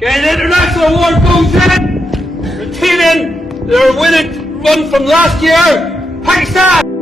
Okay, the international award goes in, retaining their winning run from last year, Pakistan.